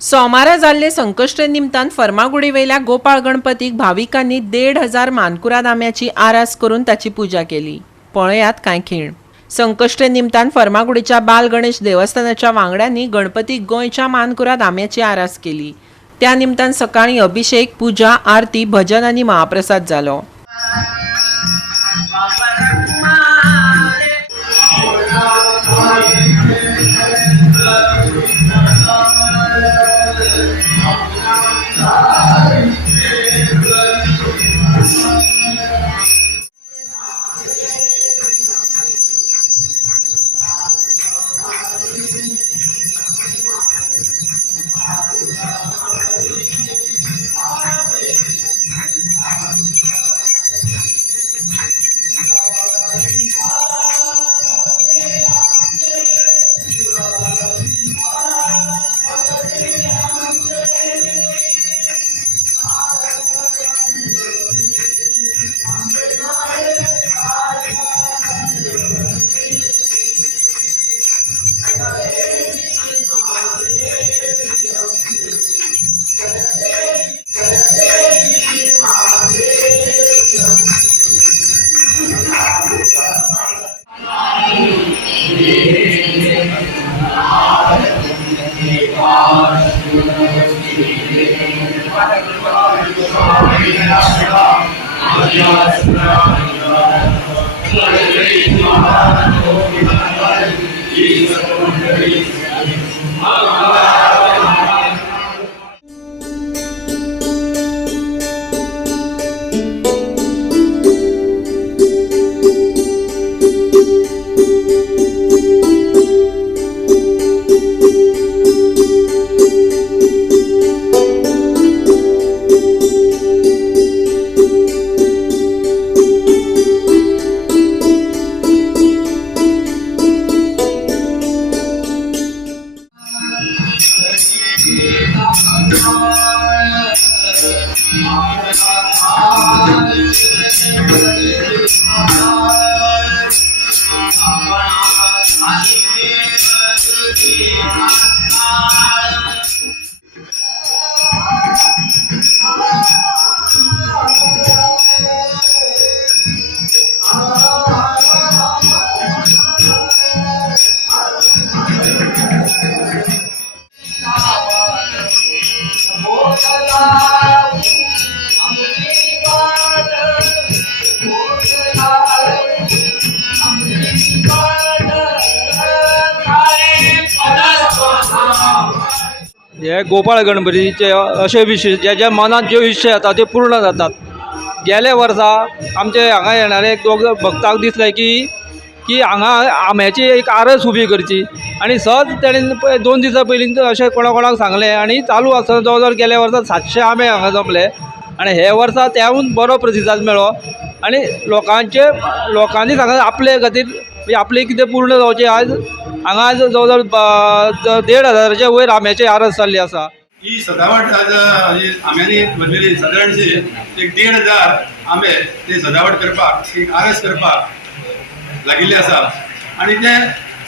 सोमारा जाल्ले संकश्टे निमतान फर्मागुडी वयल्या गोपाळ गणपतीक भाविकांनी 1,500 मानकुराद आंब्याची आरास करून ताची पूजा केली। पळयात कांय खीण। संकश्टे निमतान फर्मागुडीच्या बाल गणेश देवस्थानाच्या वांगड्यांनी गणपतीक गोंयच्या मानकुराद आंब्याची आरास केली। त्या निमतान सकाळी अभिषेक, पूजा, आरती, भजन आनी महाप्रसाद जालो। हे गोपाळ गणपतीचे असे विशेष ज्या मनात जे इच्छा येता ते पूर्ण जातात। गेल्या वर्सा आमचे हांगा येणारे दोग भक्ताक दिसले की हांगा आंब्याची एक आरस उबी करची आणि सहज तेणेन 2 दिसा पयलीं अशें कोणाक सांगलें आणि चालू आसतना जवळ जवळ गेल्या वर्सा 700 आंबे हांगा जमले आणि हे वर्सा त्याहून बरो प्रतिसाद मेळ्ळो आणि लोकांनी सांगलें आपले खातीर आपले कितें पूर्ण जावचें आज हांगा जवळ जवळ 1,500च्या वयर आंब्याची आरस जाल्ली आसा। ही सजावट आज आंब्यांनी भरलेली सादारणशी एक 1,500 आंबे ते सजावट करपाक एक आरस करपाक लागिल्ले आसा आणि ते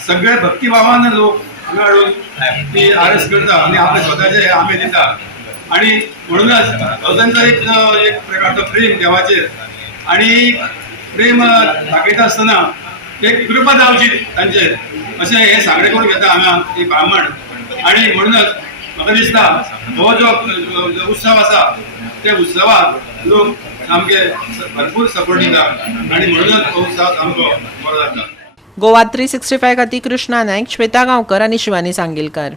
सगळे भक्तिभावान लोक हांगा हाडून ती आरस करता आणि आपले स्वताचे आंबे दिता आणि म्हणूनच भक्तांचो एक प्रकारचो प्रेम देवाचेर आणि प्रेम दाखयता आसतना एक कृपा जावची तांचेर अशें हे सांगणे करून घेता हांगा ही ब्राह्मण आणि म्हणूनच म्हाका दिसता हो जो उत्सव आसा त्या उत्सवाक लोक सामके भरपूर सपोर्ट दिता आणि म्हणूनच हो उत्सव सामको बरो जाता। गोवा 365 खातीर कृष्णा नायक, श्वेता गांवकर आनी शिवानी सांगेलकार।